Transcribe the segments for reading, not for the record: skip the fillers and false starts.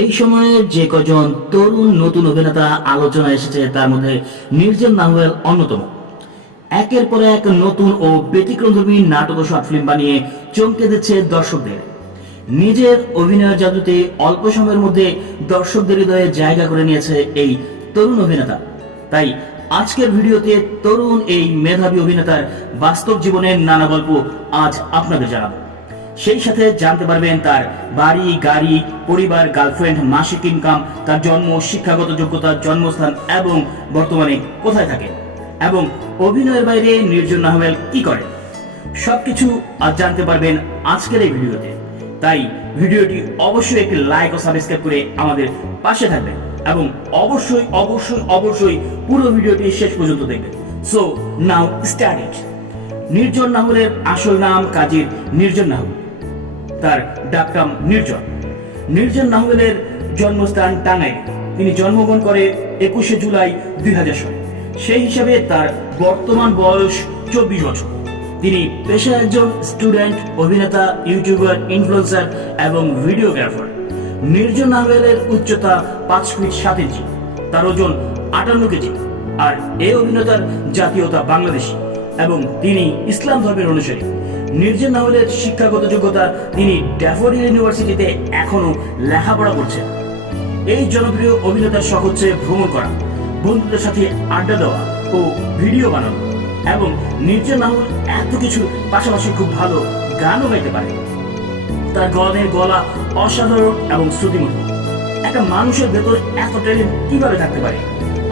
এই সময়ে যে কজন তরুণ নতুন অভিনেতা আলোচনায় এসেছে তার মধ্যে নির্জন নাহুয়েল অন্যতম। একের পর এক নতুন ও ব্যতিক্রমধর্মী নাটক ও শর্ট ফিল্ম বানিয়ে চমকে দিচ্ছে দর্শকদের। নিজের অভিনয়ের জাদুতে অল্প সময়ের মধ্যে দর্শকদের হৃদয়ে জায়গা করে নিয়েছে এই তরুণ অভিনেতা। তাই আজকের ভিডিওতে তরুণ এই মেধাবী অভিনেতার বাস্তব জীবনের নানা গল্প আজ আপনাদের জানাবো। সেই সাথে জানতে পারবেন তার বাড়ি, গাড়ি, পরিবার, গার্লফ্রেন্ড, মাসিক ইনকাম, তার জন্ম, শিক্ষাগত যোগ্যতা, জন্মস্থান এবং বর্তমানে কোথায় থাকে, এবং অভিনয়ের বাইরে নির্জন নাহুয়েল কি করে, সবকিছু আজ জানতে পারবেন আজকের এই ভিডিওতে। তাই ভিডিওটি অবশ্যই একটি লাইক ও সাবস্ক্রাইব করে আমাদের পাশে থাকবেন এবং অবশ্যই অবশ্যই অবশ্যই পুরো ভিডিওটি শেষ পর্যন্ত দেখবেন। So now start it. নির্জন নাহুয়েলের আসল নাম কাজী নির্জন নাহুয়েল, তার ডাকনাম নির্জন। নির্জন নাহুয়েলের জন্মস্থান টাঙ্গাইল। তিনি জন্মগ্রহণ করে 21শে জুলাই 2000 সালে। সেই হিসাবে তার বর্তমান বয়স 24 বছর। তিনি পেশায় একজন স্টুডেন্ট, অভিনেতা, ইউটিউবার, ইনফ্লুয়েন্সার এবং ভিডিওগ্রাফার। নির্জন নাহুয়েলের উচ্চতা 5 ফিট 7 ইঞ্চি, তার ওজন 58 কেজি। আর এই অভিনেতার জাতীয়তা বাংলাদেশী এবং তিনি ইসলাম ধর্মের অনুসারী। নির্জন নাহুয়েলের শিক্ষাগত যোগ্যতা, তিনি ড্যাফোডিল ইউনিভার্সিটিতে এখনো লেখাপড়া করছেন। এই জনপ্রিয় অভিনেতার শখ হচ্ছে ভ্রমণ করা, বন্ধুদের সাথে আড্ডা দেওয়া ও ভিডিও বানানো। এবং নির্জন নাহুয়েল এত কিছু পাশাপাশি খুব ভালো গানও গাইতে পারে। তার গানের গলা অসাধারণ এবং শ্রুতিমধুর। একটা মানুষের ভেতর এত ট্যালেন্ট কিভাবে থাকতে পারে?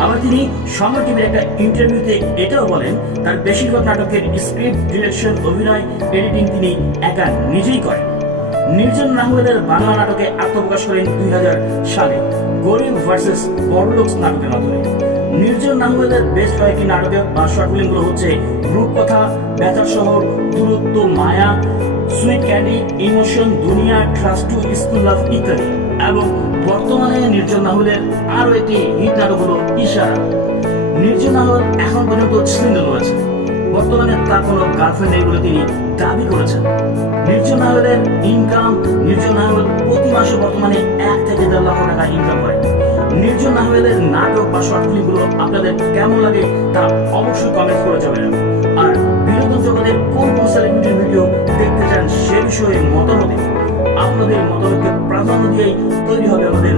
আবার তিনি সংবাদ টিভির একটা ইন্টারভিউতে এটাও বলেন, তার বেশিরভাগ নাটকের স্ক্রিপ্ট, ডিরেকশন, অভিনয়, এডিটিং তিনি একা নিজেই করেন। নির্জন নাহুয়েলের বাংলা নাটকে আত্মপ্রকাশ করেন 2000 সালে গরিব ভার্সেস বড়লোক নাটকের মাধ্যমে। নির্জন নাহুয়েলের বেশ কয়েকটি নাটকে বা শর্ট ফিল্মগুলো হচ্ছে রূপকথা, বেতার শহর, দূরত্ব, মায়া, সুইট ক্যান্ডি, ইমোশন, দুনিয়া, ট্রাস্ট টু, স্কুল লাভ ইত্যাদি। এবং বর্তমানে নির্জন নাহুয়েলের আরো একটি হিট নাটক হলো ইশারা। নির্জন নাহুয়েল এখন পর্যন্ত সিঙ্গেল রয়েছে। বর্তমানে তার কোনো গার্লফ্রেন্ড নেই বলে তিনি দাবি করেছেন। নির্জন নাহুয়েলের ইনকাম, নির্জন নাহুয়েল প্রতি মাসে বর্তমানে 1 থেকে 1.5 লক্ষ টাকা ইনকাম করে। নির্জন নাহুয়েলের নাটক বা শর্ট ফিল্মগুলো আপনাদের কেমন লাগে তা অবশ্যই কমেন্ট করে যাবেন। আর বিনোদন জগতের কোন কোন সেলিব্রিটির ভিডিও দেখতে চান সে বিষয়ে মতামত দিন। আপনাদের মতামতকে প্রাধান্য দিয়েই তৈরি হবে আমাদের